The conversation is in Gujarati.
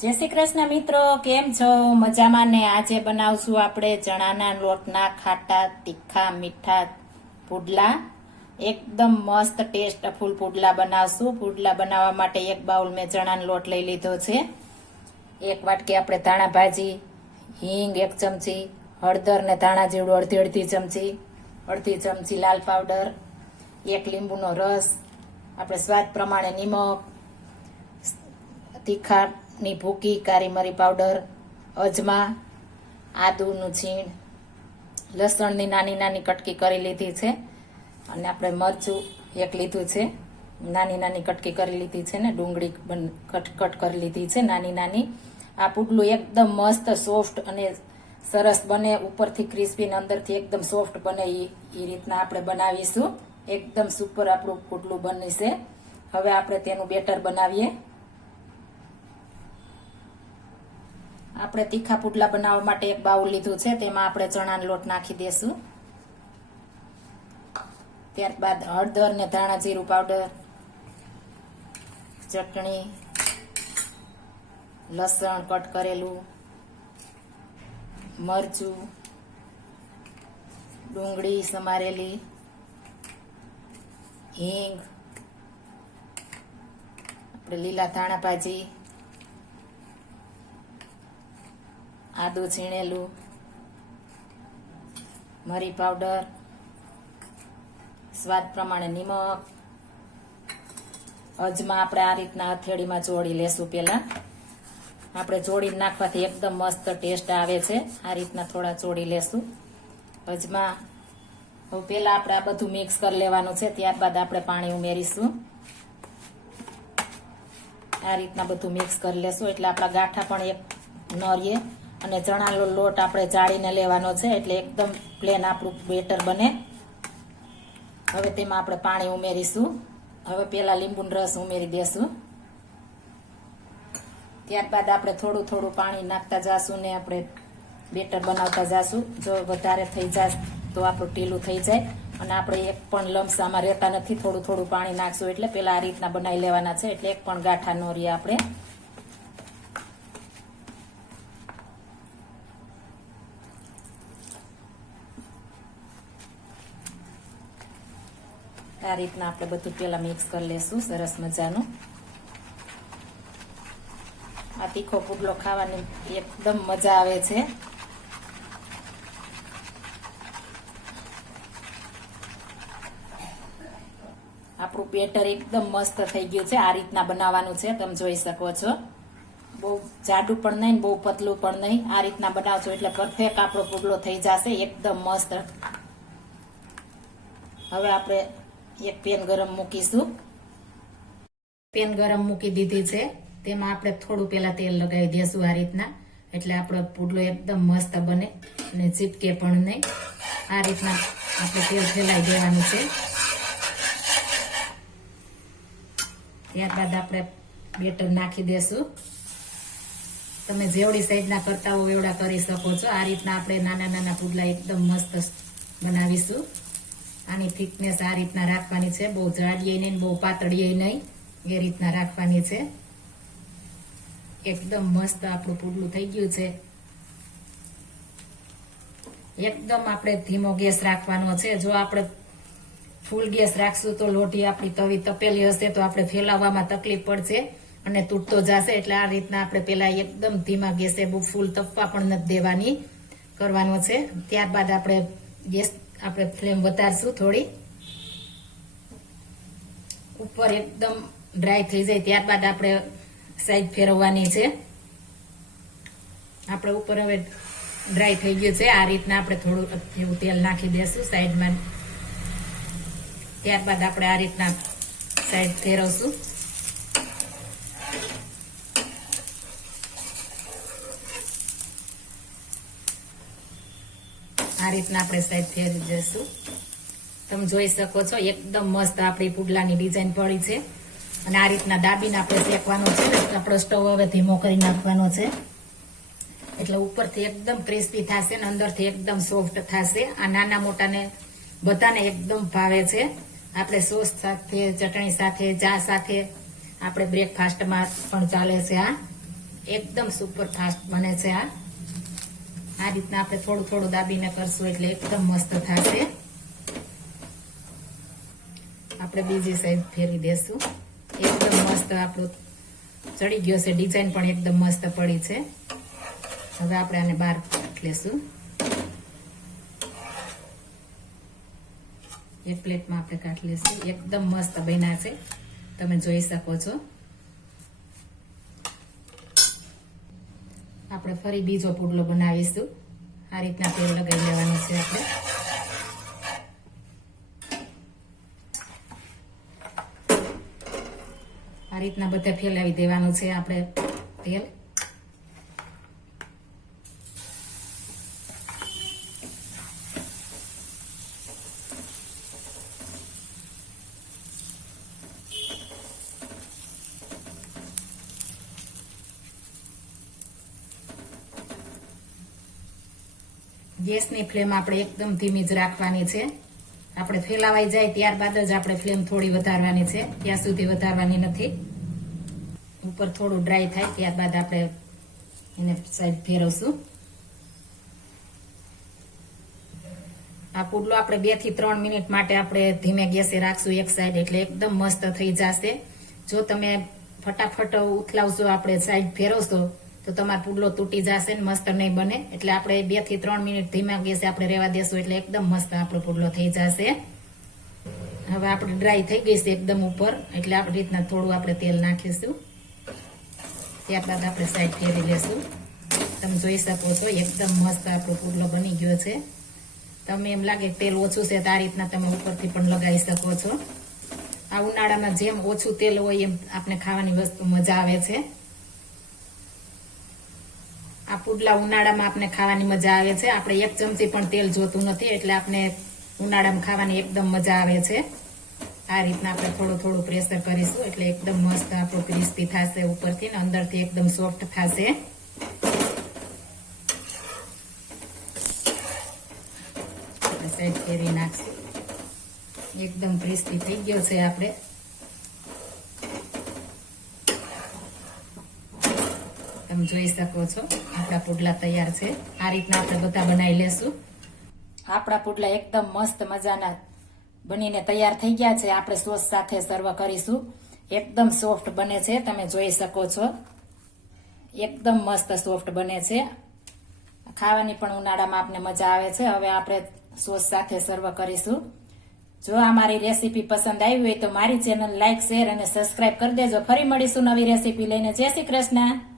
જય શ્રી કૃષ્ણ મિત્રો, કેમ છો? મજામાં ને? આજે બનાવશું આપણે ચણાના લોટના ખાટા તીખા મીઠા પુડલા. એકદમ મસ્ત ટેસ્ટફુલ પુડલા બનાવશું. પુડલા બનાવવા માટે એક બાઉલ મેં ચણાનો લોટ લઈ લીધો છે. એક વાટકી આપણે ધાણા ભાજી, હિંગ 1 ચમચી, હળદર ને ધાણા જીરું અડધી ચમચી લાલ પાવડર, 1 લીંબુનો રસ, આપણે સ્વાદ પ્રમાણે નિમક, તીખાની ભૂકી, કારી મરી પાવડર, અજમા, આદુનું છીણ, લસણની નાની નાની કટકી કરી લીધી છે, અને આપણે મરચું 1 લીધું છે, નાની નાની કટકી કરી લીધી છે ને ડુંગળી કટ કરી લીધી છે નાની નાની. આ પુડલું એકદમ મસ્ત સોફ્ટ અને સરસ બને, ઉપરથી ક્રિસ્પી ને અંદરથી એકદમ સોફ્ટ બને એ રીતના આપણે બનાવીશું. એકદમ સુપર આપણું પુડલું બનશે. હવે આપણે તેનું બેટર બનાવીએ. આપણે તીખા પુડલા બનાવવા માટે એક બાઉલ લીધું છે, તેમાં આપણે ચણાનો લોટ નાખી દેશું. ત્યારબાદ હળદર ને ધાણા જીરું પાવડર, ચટણી, લસણ કટ કરેલું, મરચું, ડુંગળી સમારેલી, હિંગ, આપણે લીલા ધાણા ભાજી, આદુ છીણેલું, મરી પાવડર, સ્વાદ પ્રમાણે નિમક, અજમા આપણે આ રીતના હથેળીમાં ચોળી લેશું. પહેલા આપણે ચોળીને નાખવાથી એકદમ મસ્ત ટેસ્ટ આવે છે. આ રીતના થોડા ચોળી લેશું અજમા. હવે પહેલા આપણે આ બધું મિક્સ કરી લેવાનું છે, ત્યારબાદ આપણે પાણી ઉમેરીશું. આ રીતના બધું મિક્સ કરી લેશું એટલે આપણા ગાંઠા પણ એક ન રહે, અને ચણાનો લોટ આપણે ચાળીને લેવાનો છે એટલે એકદમ પ્લેન આપણું બેટર બને. હવે તેમાં આપણે પાણી ઉમેરીશું. હવે પહેલા લીંબુનો રસ ઉમેરી દેશું. ત્યારબાદ આપણે થોડું થોડું પાણી નાખતા જાશું ને આપણે બેટર બનાવતા જાશું. જો વધારે થઈ જાય તો આપણું ઢીલું થઈ જાય, અને આપણે એક પણ લમ્સ આમાં રહેતા નથી. થોડું થોડું પાણી નાખશું એટલે પેલા આ રીતના બનાવી લેવાના છે એટલે એક પણ ગાંઠા ન રહે. આપણે આ રીતના આપણે બધું પેલા મિક્સ કરી લેશું સરસ મજાનું. આ તીખો પુડલો ખાવાની એકદમ મજા આવે છે. આપણું બેટર એકદમ મસ્ત થઈ ગયું છે. આ રીતના બનાવવાનું છે, તમે જોઈ શકો છો. બહુ જાડું પણ નહીં, બહુ પતલું પણ નહીં. આ રીતના બનાવજો એટલે પરફેક્ટ આપણો પુડલો થઈ જશે, એકદમ મસ્ત. હવે આપણે એક પેન ગરમ મૂકીશું. પેન ગરમ મૂકી દીધી છે, તેમાં આપણે થોડું પેલા તેલ લગાવી દેશું આ રીતના, એટલે આપણો પુડલો એકદમ મસ્ત બને અને ચીપકે પણ નહીં. આ રીતના આપણે તેલ ફેલાઈ દેવાનું છે. ત્યારબાદ આપણે બેટર નાખી દેશું. તમે જેવડી સાઈઝના કરતા હો એવડા કરી શકો છો. આ રીતના આપણે નાના નાના પુડલા એકદમ મસ્ત બનાવીશું. આની થિકનેસ આ રીતના રાખવાની છે, બહુ જાડીએ નહીં બહુ પાતળીએ નહીં, એ રીતના રાખવાની છે. એકદમ મસ્ત આપણું પુડલું થઈ ગયું છે. એકદમ આપણે ધીમો ગેસ રાખવાનો છે. જો આપણે ફૂલ ગેસ રાખશું તો લોટી આપણી તવી તપેલી હશે તો આપણે ફેલાવવામાં તકલીફ પડશે અને તૂટતો જશે. એટલે આ રીતના આપણે પેલા એકદમ ધીમા ગેસે, બહુ ફૂલ તપવા પણ નથી દેવાની, કરવાનો છે. ત્યારબાદ આપણે ગેસ આપણે ફ્લેમ વધારશું થોડી, ઉપર એકદમ ડ્રાય થઈ જાય ત્યારબાદ આપણે સાઈડ ફેરવવાની છે. આપણે ઉપર હવે ડ્રાય થઈ ગયું છે. આ રીતના આપણે થોડું એવું તેલ નાખી દેશું સાઈડમાં. ત્યારબાદ આપણે આ રીતના સાઈડ ફેરવશું. આ રીતના આપણે સાઈડ ફેરવી દઈશું. તમે જોઈ શકો છો એકદમ મસ્ત આપણી પુડલાની ડિઝાઇન પડી છે. અને આ રીતના દાબીને આપણે શેકવાનો છે. આપણો સ્ટવ હવે ધીમો કરી નાખવાનો છે એટલે ઉપરથી એકદમ ક્રિસ્પી થશે અને અંદરથી એકદમ સોફ્ટ થશે. આ નાના મોટાને બધાને એકદમ ભાવે છે. આપણે સોસ સાથે, ચટણી સાથે, ચા સાથે, આપણે બ્રેકફાસ્ટમાં પણ ચાલે છે. આ એકદમ સુપર ફાસ્ટ બને છે આ રીતના આપણે થોડું થોડું દાબીને કરશું એટલે એકદમ મસ્ત થશે. આપણે બીજી સાઈડ ફેરવી દેશું. એકદમ મસ્ત આપણું ચડી ગયો છે, ડિઝાઇન પણ એકદમ મસ્ત પડી છે. હવે આપણે આને બહાર લેશું. એક પ્લેટમાં આપણે કાઢી લેશું. એકદમ મસ્ત બન્યા છે, તમે જોઈ શકો છો. આપણે ફરી બીજો પુડલો બનાવીશું. આ રીતના તેલ લગાવી લેવાનું છે આપણે. આ રીતના બધે ફેલાવી દેવાનું છે આપણે તેલ. ગેસની ફ્લેમ આપણે એકદમ ધીમી જ રાખવાની છે. આપણે ફેલાવાઈ જાય ત્યારબાદ જ આપણે ફ્લેમ થોડી વધારવાની છે, ત્યાં સુધી વધારવાની નથી. ઉપર થોડું ડ્રાય થાય ત્યારબાદ આપણે એને સાઈડ ફેરવશું. આ પુડલો આપણે 2 થી 3 મિનિટ માટે આપણે ધીમે ગેસે રાખશું એક સાઈડ, એટલે એકદમ મસ્ત થઈ જશે. જો તમે ફટાફટ ઉથલાવશો, આપણે સાઈડ ફેરવશો તો તમારો પુડલો તૂટી જશે ને મસ્ત નહીં બને. એટલે આપણે 2 થી 3 મિનિટ ધીમા ગેસે આપણે રહેવા દેશું એટલે એકદમ મસ્ત આપણો પુડલો થઈ જશે. હવે આપણે ડ્રાય થઈ ગઈ છે એકદમ ઉપર, એટલે આ રીતના થોડું આપણે તેલ નાખીશું. ત્યારબાદ આપણે સાઈડ ફેરવી લેશું. તમે જોઈ શકો છો એકદમ મસ્ત આપણો પુડલો બની ગયો છે. તમે એમ લાગે તેલ ઓછું છે તો આ રીતના તમે ઉપરથી પણ લગાવી શકો છો. આ ઉનાળામાં જેમ ઓછું તેલ હોય એમ આપણે ખાવાની વસ્તુ મજા આવે છે. આ પુડલા ઉનાળામાં આપણે ખાવાની મજા આવે છે. આપણે 1 ચમચી પણ તેલ જોતું નથી, એટલે આપણે ઉનાળામાં ખાવાની એકદમ મજા આવે છે. આ રીતના આપણે થોડું થોડું પ્રેશર કરીશું એટલે એકદમ મસ્ત આપણું ક્રિસ્પી થશે ઉપરથી ને અંદરથી એકદમ સોફ્ટ થશે. આપણે સાઈડ ફેરવી નાખશું. એકદમ ક્રિસ્પી થઈ ગયો છે આપણે. તમે જોઈ શકો છો આપણા પુડલા તૈયાર છે. આ રીતના આપણે બધા બનાવી લેશું. આપણા પુડલા એકદમ મસ્ત મજાના બનીને તૈયાર થઈ ગયા છે. આપણે સોસ સાથે સર્વ કરીશું. એકદમ સોફ્ટ બને છે, તમે જોઈ શકો છો. એકદમ મસ્ત સોફ્ટ બને છે. ખાવાની પણ ઉનાળામાં આપણે મજા આવે છે. હવે આપણે સોસ સાથે સર્વ કરીશું. જો આ મારી રેસીપી પસંદ આવી હોય તો મારી ચેનલ લાઈક, શેર અને સબસ્ક્રાઇબ કરી દેજો. ફરી મળીશું નવી રેસીપી લઈને. જય શ્રી કૃષ્ણ.